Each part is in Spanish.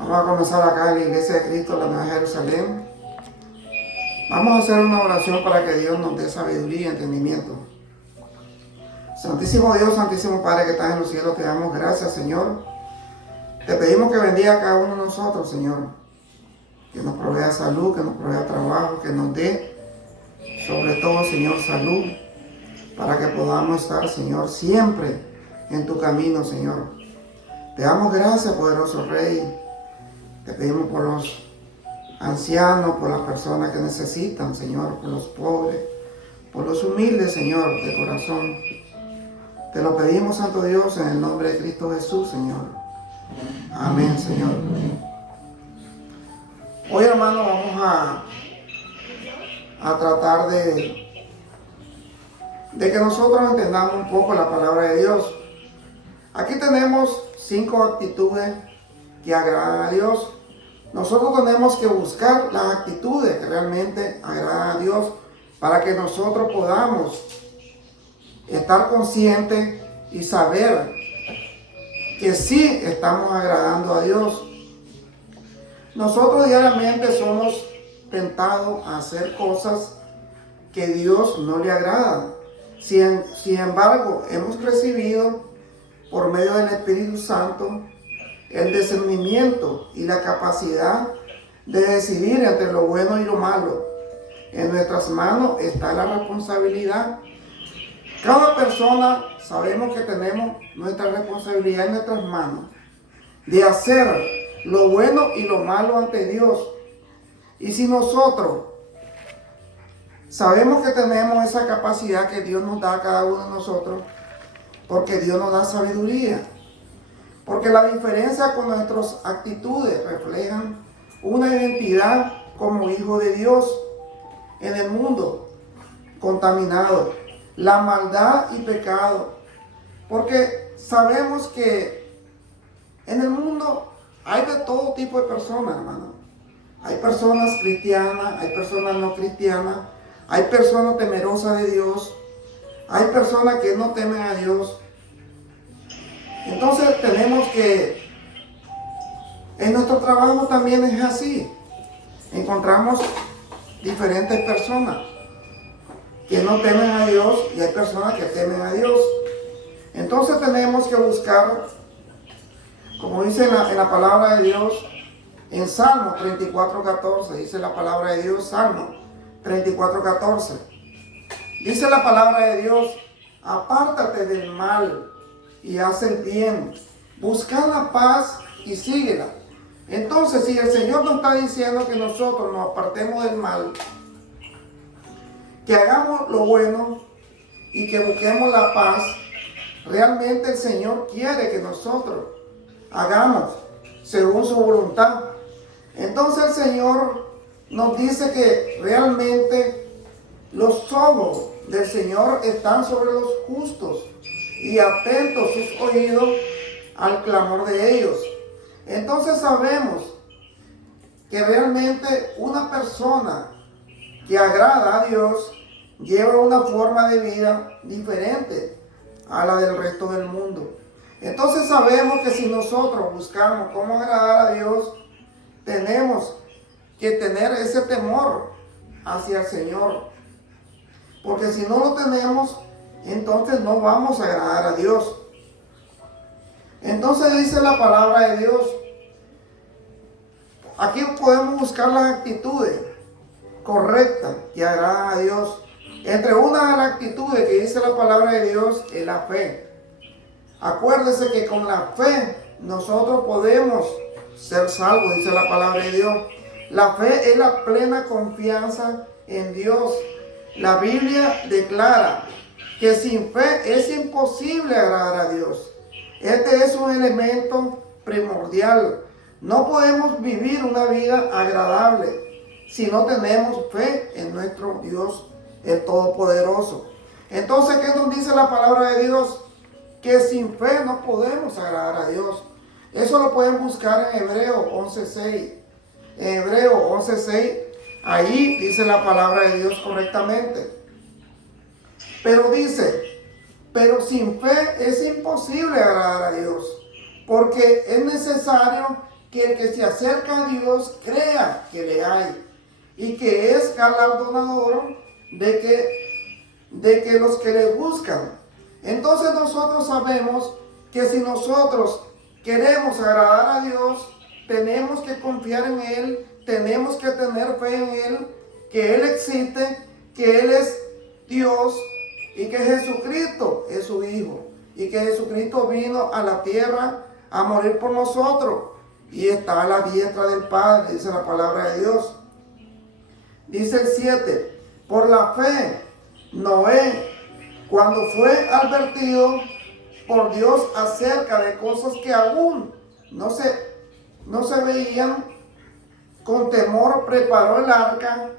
Vamos a comenzar acá en la Iglesia de Cristo, la Nueva Jerusalén. Vamos a hacer una oración para que Dios nos dé sabiduría y entendimiento. Santísimo Dios, Santísimo Padre que estás en los cielos, te damos gracias, Señor. Te pedimos que bendiga a cada uno de nosotros, Señor. Que nos provea salud, que nos provea trabajo, que nos dé, sobre todo, Señor, salud, para que podamos estar, Señor, siempre en tu camino, Señor. Te damos gracias, poderoso Rey. Te pedimos por los ancianos, por las personas que necesitan, Señor, por los pobres, por los humildes, Señor, de corazón. Te lo pedimos, Santo Dios, en el nombre de Cristo Jesús, Señor. Amén, Señor. Hoy, hermano, vamos a tratar de que nosotros entendamos un poco la palabra de Dios. Aquí tenemos 5 actitudes que agradan a Dios. Nosotros tenemos que buscar las actitudes que realmente agradan a Dios para que nosotros podamos estar conscientes y saber que sí estamos agradando a Dios. Nosotros diariamente somos tentados a hacer cosas que Dios no le agrada. Sin embargo, hemos recibido por medio del Espíritu Santo el discernimiento y la capacidad de decidir entre lo bueno y lo malo. En nuestras manos está la responsabilidad. Cada persona sabemos que tenemos nuestra responsabilidad en nuestras manos de hacer lo bueno y lo malo ante Dios. Y si nosotros sabemos que tenemos esa capacidad que Dios nos da a cada uno de nosotros, porque Dios nos da sabiduría. Porque la diferencia con nuestras actitudes reflejan una identidad como hijo de Dios en el mundo contaminado, la maldad y pecado. Porque sabemos que en el mundo hay de todo tipo de personas, hermano. Hay personas cristianas, hay personas no cristianas, hay personas temerosas de Dios, hay personas que no temen a Dios. Entonces tenemos que, en nuestro trabajo también es así. Encontramos diferentes personas que no temen a Dios y hay personas que temen a Dios. Entonces tenemos que buscar, como dice en la palabra de Dios, en Salmo 34:14, dice la palabra de Dios, Salmo 34:14. Dice la palabra de Dios, apártate del mal y haz el bien, busca la paz y síguela. Entonces, si el Señor nos está diciendo que nosotros nos apartemos del mal, que hagamos lo bueno y que busquemos la paz, realmente el Señor quiere que nosotros hagamos según su voluntad. Entonces el Señor nos dice que realmente los ojos del Señor están sobre los justos y atentos sus oídos al clamor de ellos. Entonces sabemos que realmente una persona que agrada a Dios lleva una forma de vida diferente a la del resto del mundo. Entonces sabemos que si nosotros buscamos cómo agradar a Dios, tenemos que tener ese temor hacia el Señor. Porque si no lo tenemos, entonces no vamos a agradar a Dios. Entonces dice la palabra de Dios, aquí podemos buscar las actitudes correctas que agradan a Dios. Entre una de las actitudes que dice la palabra de Dios es la fe. Acuérdese que con la fe nosotros podemos ser salvos, dice la palabra de Dios. La fe es la plena confianza en Dios. La Biblia declara que sin fe es imposible agradar a Dios. Este es un elemento primordial. No podemos vivir una vida agradable si no tenemos fe en nuestro Dios, el Todopoderoso. Entonces, ¿qué nos dice la palabra de Dios? Que sin fe no podemos agradar a Dios. Eso lo pueden buscar en Hebreos 11:6. En Hebreos 11:6, ahí dice la palabra de Dios correctamente. Pero dice, pero sin fe es imposible agradar a Dios, porque es necesario que el que se acerca a Dios crea que le hay y que es galardonador de que los que le buscan. Entonces nosotros sabemos que si nosotros queremos agradar a Dios, tenemos que confiar en Él, tenemos que tener fe en Él, que Él existe, que Él es Dios y que Jesucristo es su Hijo y que Jesucristo vino a la tierra a morir por nosotros y está a la diestra del Padre, dice la palabra de Dios. Dice el 7, por la fe, Noé, cuando fue advertido por Dios acerca de cosas que aún no se veían, con temor preparó el arca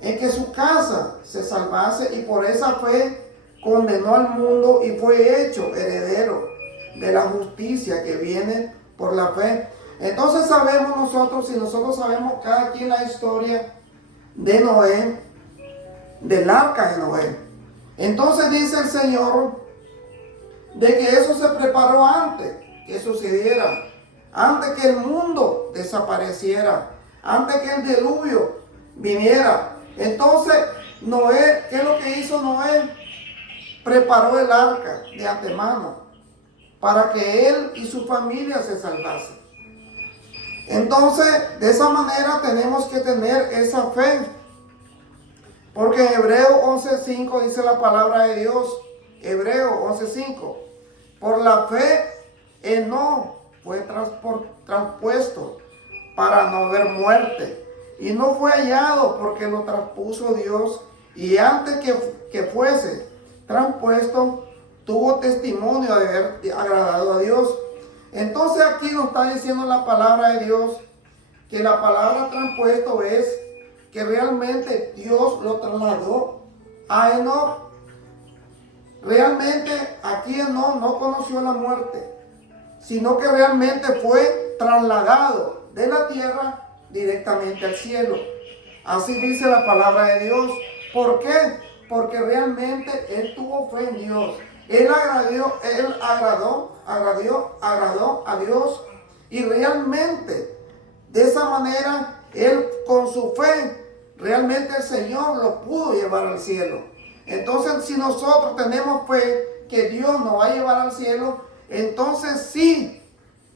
en que su casa se salvase y por esa fe condenó al mundo y fue hecho heredero de la justicia que viene por la fe. Entonces sabemos nosotros, si nosotros sabemos cada quien la historia de Noé, del arca de Noé. Entonces dice el Señor de que eso se preparó antes que sucediera, antes que el mundo desapareciera, antes que el diluvio viniera. Entonces Noé, ¿qué es lo que hizo Noé? Preparó el arca de antemano para que él y su familia se salvasen. Entonces, de esa manera tenemos que tener esa fe. Porque en Hebreo 11:5 dice la palabra de Dios, Hebreo 11:5, por la fe Enoc fue traspuesto para no ver muerte, y no fue hallado porque lo traspuso Dios, y antes que fuese traspuesto, tuvo testimonio de haber agradado a Dios. Entonces aquí nos está diciendo la palabra de Dios, que la palabra traspuesto es que realmente Dios lo trasladó a Enoc. Realmente aquí Enoc no conoció la muerte, sino que realmente fue trasladado de la tierra directamente al cielo. Así dice la palabra de Dios. ¿Por qué? Porque realmente él tuvo fe en Dios. Él agradó a Dios, y realmente de esa manera él con su fe realmente el Señor lo pudo llevar al cielo. Entonces, si nosotros tenemos fe que Dios nos va a llevar al cielo, entonces sí,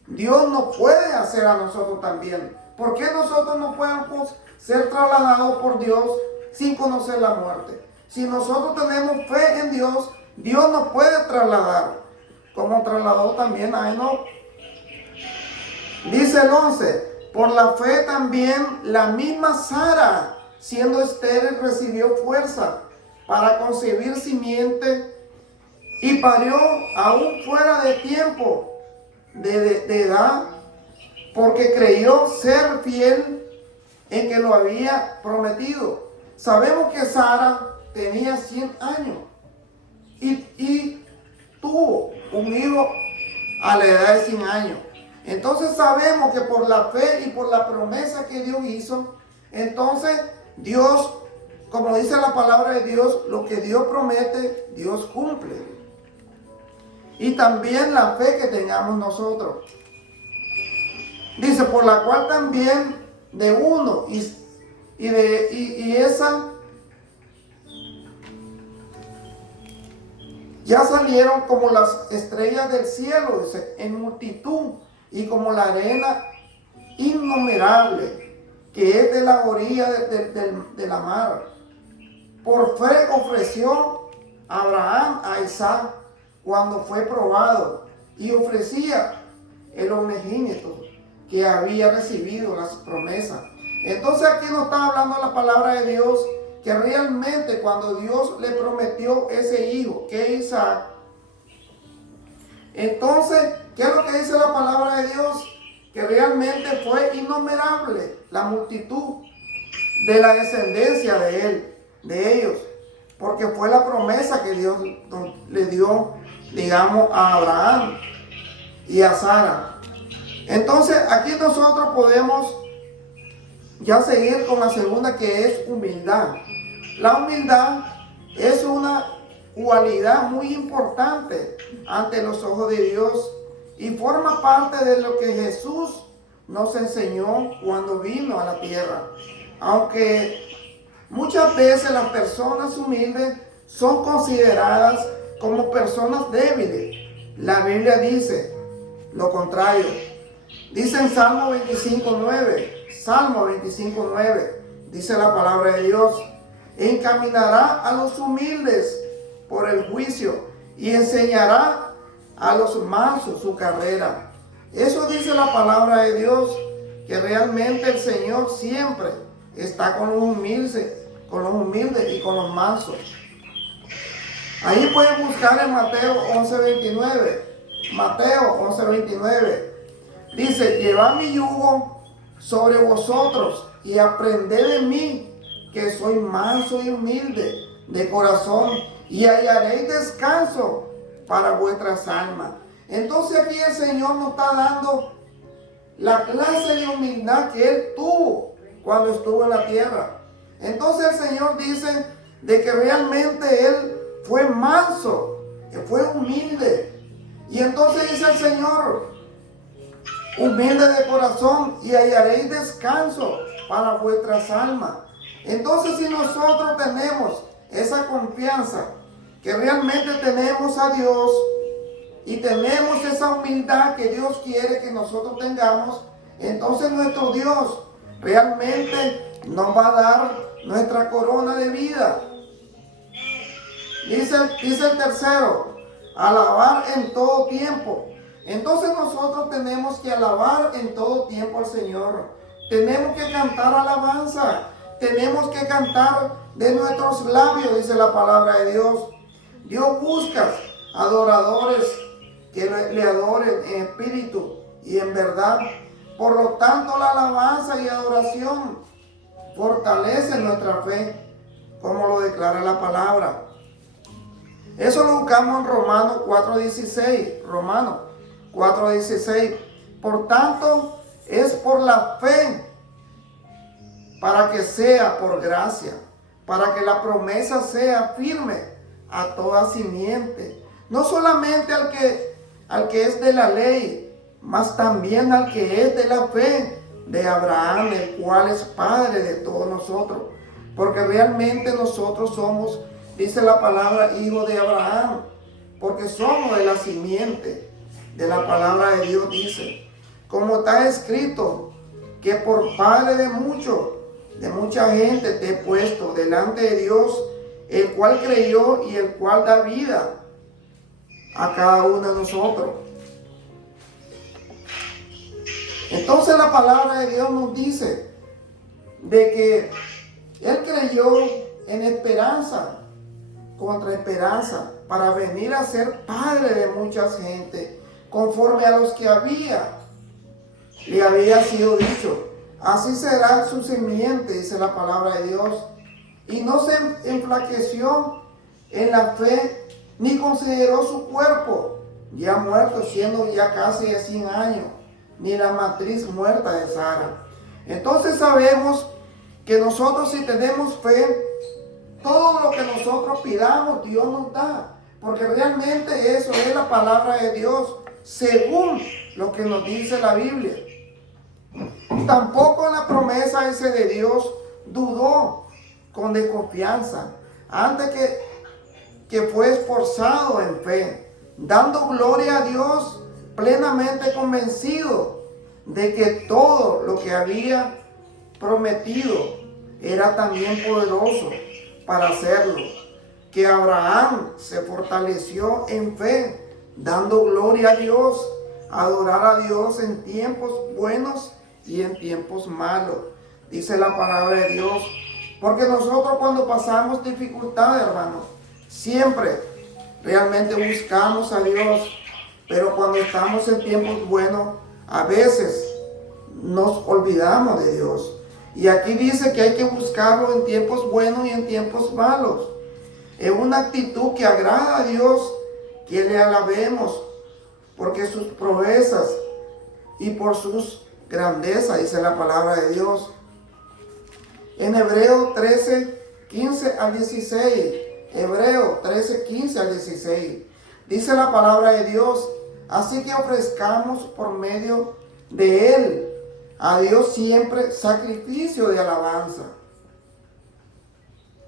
Dios nos puede hacer a nosotros también. ¿Por qué nosotros no podemos ser trasladados por Dios sin conocer la muerte? Si nosotros tenemos fe en Dios, Dios nos puede trasladar, como trasladó también a Enoc. Dice el 11, por la fe también la misma Sara, siendo estéril, recibió fuerza para concebir simiente y parió aún fuera de tiempo de edad, porque creyó ser fiel en que lo había prometido. Sabemos que Sara tenía 100 años y tuvo un hijo a la edad de 100 años. Entonces sabemos que por la fe y por la promesa que Dios hizo, entonces Dios, como dice la palabra de Dios, lo que Dios promete, Dios cumple. Y también la fe que tengamos nosotros. Dice, por la cual también de uno y esa ya salieron como las estrellas del cielo, dice, en multitud, y como la arena innumerable que es de la orilla de la mar. Por fe ofreció Abraham a Isaac cuando fue probado, y ofrecía el unigénito que había recibido las promesas. Entonces aquí nos está hablando la palabra de Dios, que realmente cuando Dios le prometió ese hijo, que es Isaac, entonces, ¿qué es lo que dice la palabra de Dios? Que realmente fue innumerable la multitud de la descendencia de ellos, porque fue la promesa que Dios le dio, digamos, a Abraham y a Sara. Entonces, aquí nosotros podemos ya seguir con la segunda, que es humildad. La humildad es una cualidad muy importante ante los ojos de Dios y forma parte de lo que Jesús nos enseñó cuando vino a la tierra. Aunque muchas veces las personas humildes son consideradas como personas débiles, la Biblia dice lo contrario. Dice en Salmo 25:9, dice la palabra de Dios: encaminará a los humildes por el juicio y enseñará a los mansos su carrera. Eso dice la palabra de Dios, que realmente el Señor siempre está con los humildes y con los mansos. Ahí pueden buscar en Mateo 11:29. Mateo 11:29 dice: llevad mi yugo sobre vosotros y aprended de mí, que soy manso y humilde de corazón, y hallaréis descanso para vuestras almas. Entonces aquí el Señor nos está dando la clase de humildad que Él tuvo cuando estuvo en la tierra. Entonces el Señor dice de que realmente Él fue manso, que fue humilde. Y entonces dice el Señor: humilde de corazón, y hallaréis descanso para vuestras almas. Entonces, si nosotros tenemos esa confianza, que realmente tenemos a Dios y tenemos esa humildad que Dios quiere que nosotros tengamos, entonces nuestro Dios realmente nos va a dar nuestra corona de vida. Dice el tercero: alabar en todo tiempo. Entonces nosotros tenemos que alabar en todo tiempo al Señor. Tenemos que cantar alabanza. Tenemos que cantar de nuestros labios, dice la palabra de Dios. Dios busca adoradores que le adoren en espíritu y en verdad. Por lo tanto, la alabanza y adoración fortalece nuestra fe, como lo declara la palabra. Eso lo buscamos en Romanos 4:16. Por tanto, es por la fe, para que sea por gracia, para que la promesa sea firme a toda simiente, no solamente al que es de la ley, mas también al que es de la fe de Abraham, el cual es padre de todos nosotros. Porque realmente nosotros somos, dice la palabra, hijos de Abraham, porque somos de la simiente de la palabra de Dios. Dice, como está escrito, que por padre de mucha gente te he puesto delante de Dios, el cual creyó y el cual da vida a cada uno de nosotros. Entonces la palabra de Dios nos dice de que Él creyó en esperanza, contra esperanza, para venir a ser padre de muchas gente, conforme a los que le había sido dicho. Así será su simiente, dice la palabra de Dios. Y no se enflaqueció en la fe, ni consideró su cuerpo ya muerto, siendo ya casi de 100 años, ni la matriz muerta de Sara. Entonces sabemos que nosotros, si tenemos fe, todo lo que nosotros pidamos, Dios nos da. Porque realmente eso es la palabra de Dios, según lo que nos dice la Biblia. Tampoco en la promesa ese de Dios dudó con desconfianza, antes que fue esforzado en fe, dando gloria a Dios, plenamente convencido de que todo lo que había prometido era también poderoso para hacerlo. Que Abraham se fortaleció en fe, dando gloria a Dios, adorar a Dios en tiempos buenos y en tiempos malos, dice la palabra de Dios. Porque nosotros, cuando pasamos dificultades, hermanos, siempre realmente buscamos a Dios, pero cuando estamos en tiempos buenos, a veces nos olvidamos de Dios. Y aquí dice que hay que buscarlo en tiempos buenos y en tiempos malos. Es una actitud que agrada a Dios, que le alabemos, porque sus proezas y por sus grandezas, dice la palabra de Dios. En Hebreos 13:15 al 16, Hebreos 13:15 al 16, dice la palabra de Dios: así que ofrezcamos por medio de Él a Dios siempre sacrificio de alabanza.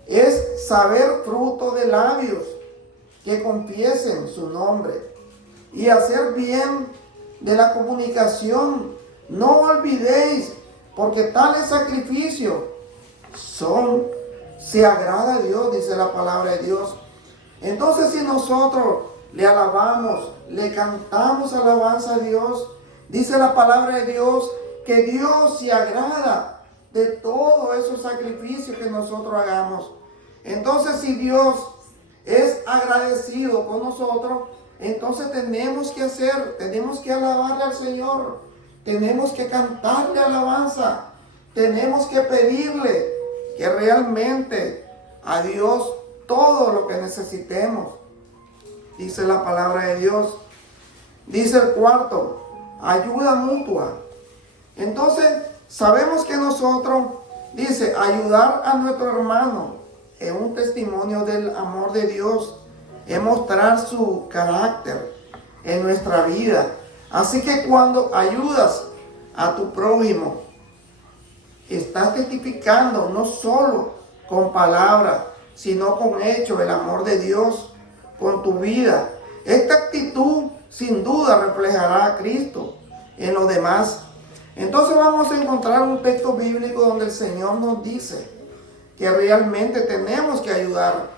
Es saber fruto de labios que confiesen su nombre y hacer bien de la comunicación. No olvidéis, porque tales sacrificios se agrada a Dios, dice la palabra de Dios. Entonces, si nosotros le alabamos, le cantamos alabanza a Dios, dice la palabra de Dios que Dios se agrada de todos esos sacrificios que nosotros hagamos. Entonces, si Dios es agradecido con nosotros, entonces tenemos que alabarle al Señor, tenemos que cantarle alabanza, tenemos que pedirle que realmente a Dios todo lo que necesitemos. Dice la palabra de Dios. Dice el cuarto, ayuda mutua. Entonces, sabemos que nosotros, dice, ayudar a nuestro hermano es un testimonio del amor de Dios, es mostrar su carácter en nuestra vida. Así que cuando ayudas a tu prójimo, estás testificando no solo con palabras, sino con hechos el amor de Dios con tu vida. Esta actitud sin duda reflejará a Cristo en los demás. Entonces vamos a encontrar un texto bíblico donde el Señor nos dice que realmente tenemos que ayudar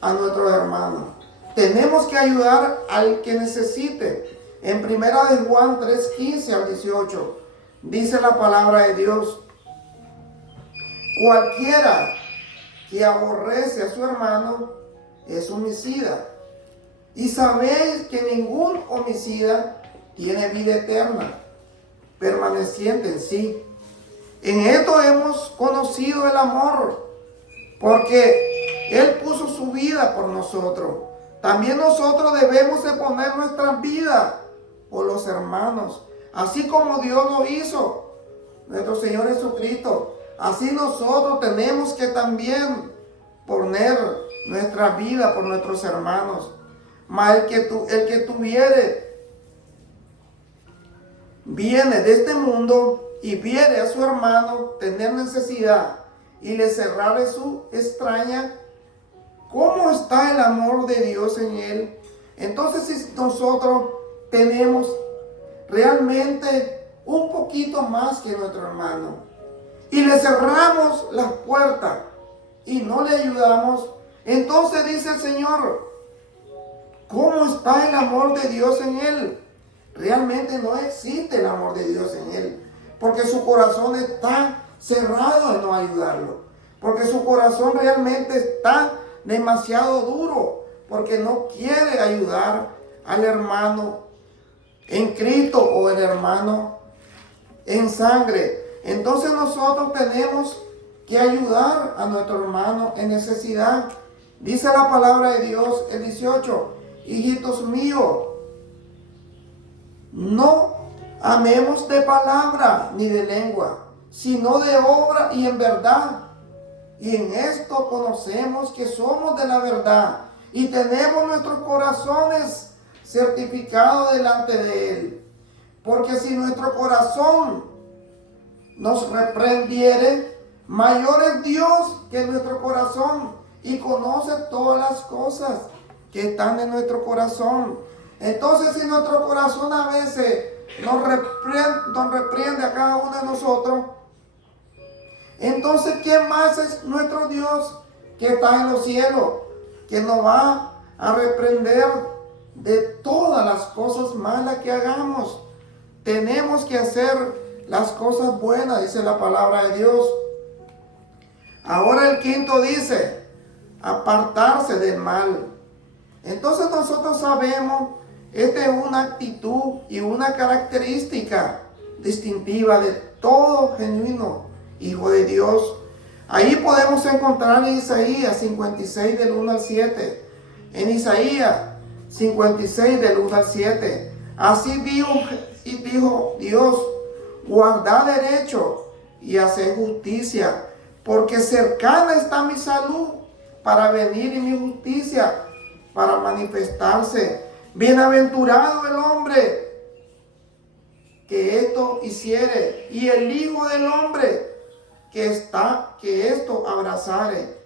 a nuestros hermanos. Tenemos que ayudar al que necesite. En 1 de Juan 3:15 al 18 dice la palabra de Dios: cualquiera que aborrece a su hermano es homicida. Y sabéis que ningún homicida tiene vida eterna, permaneciente en sí. En esto hemos conocido el amor, porque Él puso su vida por nosotros. También nosotros debemos de poner nuestra vida por los hermanos, así como Dios lo hizo, nuestro Señor Jesucristo. Así nosotros tenemos que también poner nuestra vida por nuestros hermanos. Mas el que viene de este mundo y viere a su hermano tener necesidad y le cerrare su extraña, ¿cómo está el amor de Dios en él? Entonces, si nosotros tenemos realmente un poquito más que nuestro hermano y le cerramos las puertas y no le ayudamos, entonces dice el Señor, ¿cómo está el amor de Dios en él? Realmente no existe el amor de Dios en él, porque su corazón está cerrado en no ayudarlo, porque su corazón realmente está demasiado duro, porque no quiere ayudar al hermano en Cristo o el hermano en sangre. Entonces nosotros tenemos que ayudar a nuestro hermano en necesidad. Dice la palabra de Dios, el 18, hijitos míos, no amemos de palabra ni de lengua, sino de obra y en verdad. Y en esto conocemos que somos de la verdad y tenemos nuestros corazones certificados delante de Él. Porque si nuestro corazón nos reprendiere, mayor es Dios que nuestro corazón y conoce todas las cosas que están en nuestro corazón. Entonces, si nuestro corazón a veces nos reprende a cada uno de nosotros, entonces, ¿qué más es nuestro Dios que está en los cielos, que nos va a reprender de todas las cosas malas que hagamos? Tenemos que hacer las cosas buenas, dice la palabra de Dios. Ahora el quinto dice, apartarse del mal. Entonces nosotros sabemos, esta es una actitud y una característica distintiva de todo genuino hijo de Dios. Ahí podemos encontrar en Isaías 56 del 1 al 7. En Isaías 56 del 1 al 7. Así dijo Dios, guardad derecho y haced justicia, porque cercana está mi salud para venir y mi justicia para manifestarse. Bienaventurado el hombre que esto hiciere, y el Hijo del Hombre que esto abrazare,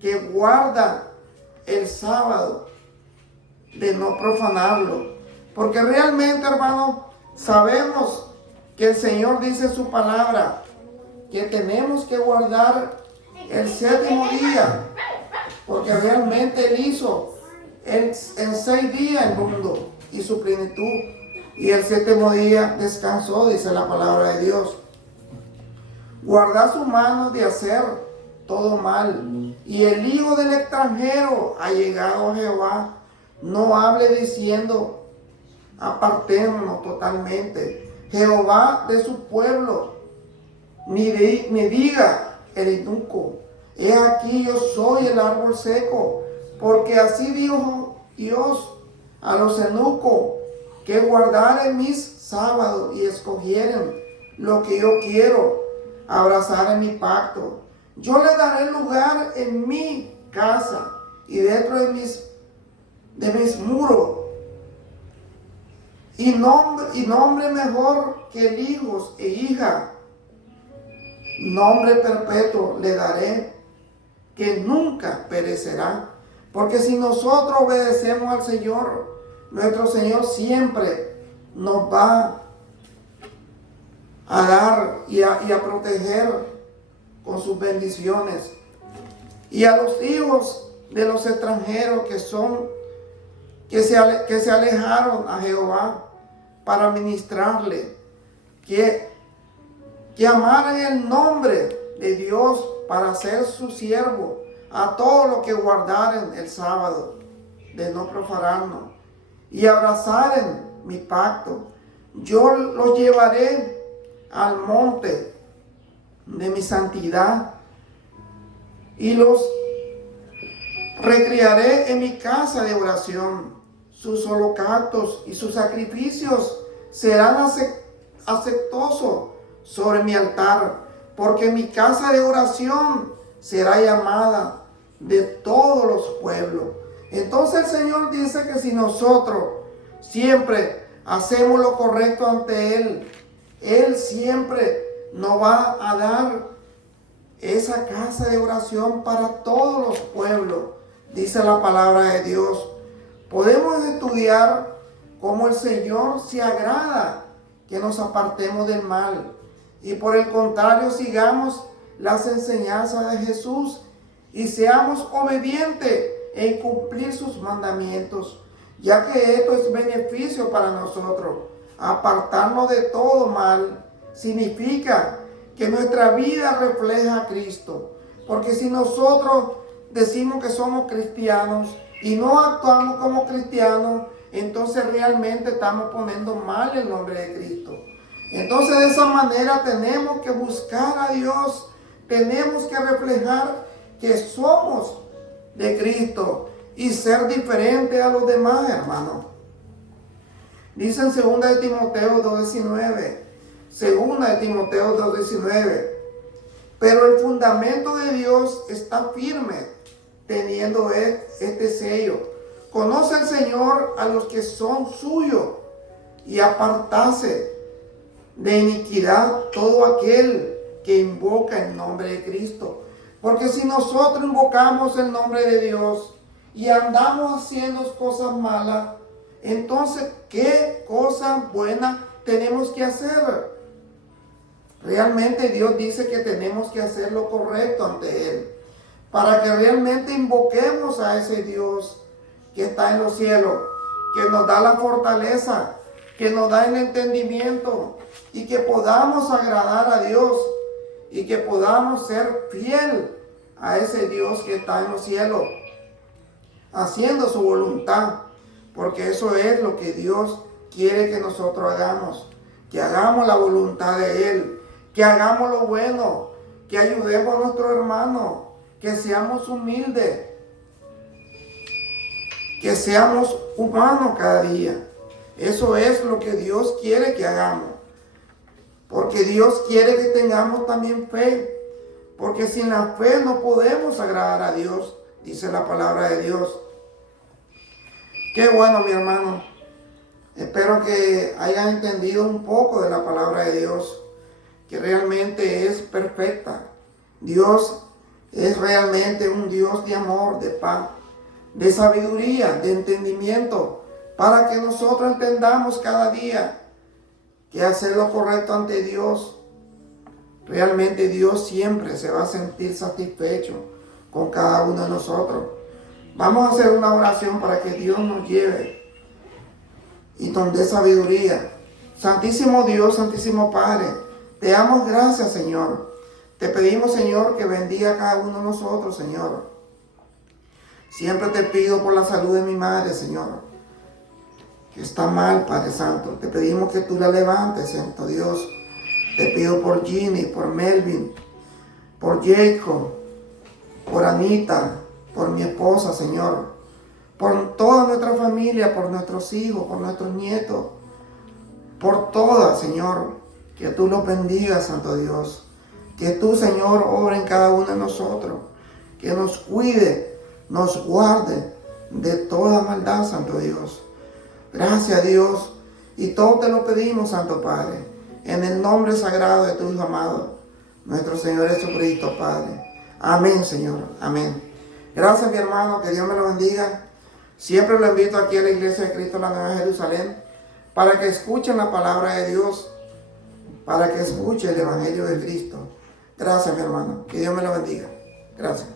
que guarda el sábado de no profanarlo. Porque realmente, hermano, sabemos que el Señor dice en su palabra que tenemos que guardar el séptimo día, porque realmente Él hizo en 6 días el mundo y su plenitud, y el séptimo día descansó, dice la palabra de Dios. Guardad su mano de hacer todo mal, y el hijo del extranjero ha llegado a Jehová. No hable diciendo, apartémonos totalmente Jehová de su pueblo, ni diga el eunuco, he aquí yo soy el árbol seco, porque así dijo Dios a los eunucos, que guardaren mis sábados y escogieren lo que yo quiero, abrazar en mi pacto. Yo le daré lugar en mi casa y dentro de mis muros, y nombre mejor que hijos e hijas, nombre perpetuo le daré, que nunca perecerá. Porque si nosotros obedecemos al Señor, nuestro Señor siempre nos va a dar y a proteger con sus bendiciones. Y a los hijos de los extranjeros que se alejaron a Jehová para ministrarle, que amaran el nombre de Dios para ser su siervo, a todos los que guardaren el sábado de no profanarnos y abrazaren mi pacto. Yo los llevaré al monte de mi santidad y los recrearé en mi casa de oración. Sus holocaustos y sus sacrificios serán aceptosos sobre mi altar, porque mi casa de oración será llamada de todos los pueblos. Entonces el Señor dice que si nosotros siempre hacemos lo correcto ante Él, Él siempre nos va a dar esa casa de oración para todos los pueblos, dice la palabra de Dios. Podemos estudiar cómo el Señor se agrada que nos apartemos del mal y por el contrario sigamos las enseñanzas de Jesús y seamos obedientes en cumplir sus mandamientos, ya que esto es beneficio para nosotros. Apartarnos de todo mal significa que nuestra vida refleja a Cristo, porque si nosotros decimos que somos cristianos y no actuamos como cristianos, entonces realmente estamos poniendo mal el nombre de Cristo. Entonces de esa manera tenemos que buscar a Dios, tenemos que reflejar que somos de Cristo y ser diferente a los demás, hermanos. Dice en 2 de Timoteo 2:19, 2 de Timoteo 2:19, pero el fundamento de Dios está firme, teniendo este sello. Conoce el Señor a los que son suyos y apartase de iniquidad todo aquel que invoca el nombre de Cristo. Porque si nosotros invocamos el nombre de Dios y andamos haciendo cosas malas, entonces, ¿qué cosas buenas tenemos que hacer? Realmente Dios dice que tenemos que hacer lo correcto ante Él, para que realmente invoquemos a ese Dios que está en los cielos, que nos da la fortaleza, que nos da el entendimiento y que podamos agradar a Dios y que podamos ser fiel a ese Dios que está en los cielos, haciendo su voluntad, porque eso es lo que Dios quiere que nosotros hagamos, que hagamos la voluntad de Él, que hagamos lo bueno, que ayudemos a nuestros hermanos, que seamos humildes, que seamos humanos cada día. Eso es lo que Dios quiere que hagamos, porque Dios quiere que tengamos también fe, porque sin la fe no podemos agradar a Dios, dice la palabra de Dios. Qué bueno, mi hermano, Espero que hayan entendido un poco de la palabra de Dios, que realmente es perfecta. Dios es realmente un Dios de amor, de paz, de sabiduría, de entendimiento, para que nosotros entendamos cada día que hacer lo correcto ante Dios. Realmente Dios siempre se va a sentir satisfecho con cada uno de nosotros. Vamos a hacer una oración para que Dios nos lleve y nos dé sabiduría. Santísimo Dios, Santísimo Padre, te damos gracias, Señor. Te pedimos, Señor, que bendiga a cada uno de nosotros, Señor. Siempre te pido por la salud de mi madre, Señor, que está mal, Padre Santo. Te pedimos que tú la levantes, Santo Dios. Te pido por Ginny, por Melvin, por Jacob, por Anita, por mi esposa, Señor. Por toda nuestra familia, por nuestros hijos, por nuestros nietos. Por todas, Señor. Que tú los bendigas, Santo Dios. Que tú, Señor, obra en cada uno de nosotros. Que nos cuide, nos guarde de toda maldad, Santo Dios. Gracias, Dios. Y todo te lo pedimos, Santo Padre, en el nombre sagrado de tu Hijo amado, nuestro Señor Jesucristo, Padre. Amén, Señor. Amén. Gracias, mi hermano. Que Dios me lo bendiga. Siempre lo invito aquí a la Iglesia de Cristo, la Nueva Jerusalén, para que escuchen la palabra de Dios, para que escuchen el Evangelio de Cristo. Gracias, mi hermano. Que Dios me lo bendiga. Gracias.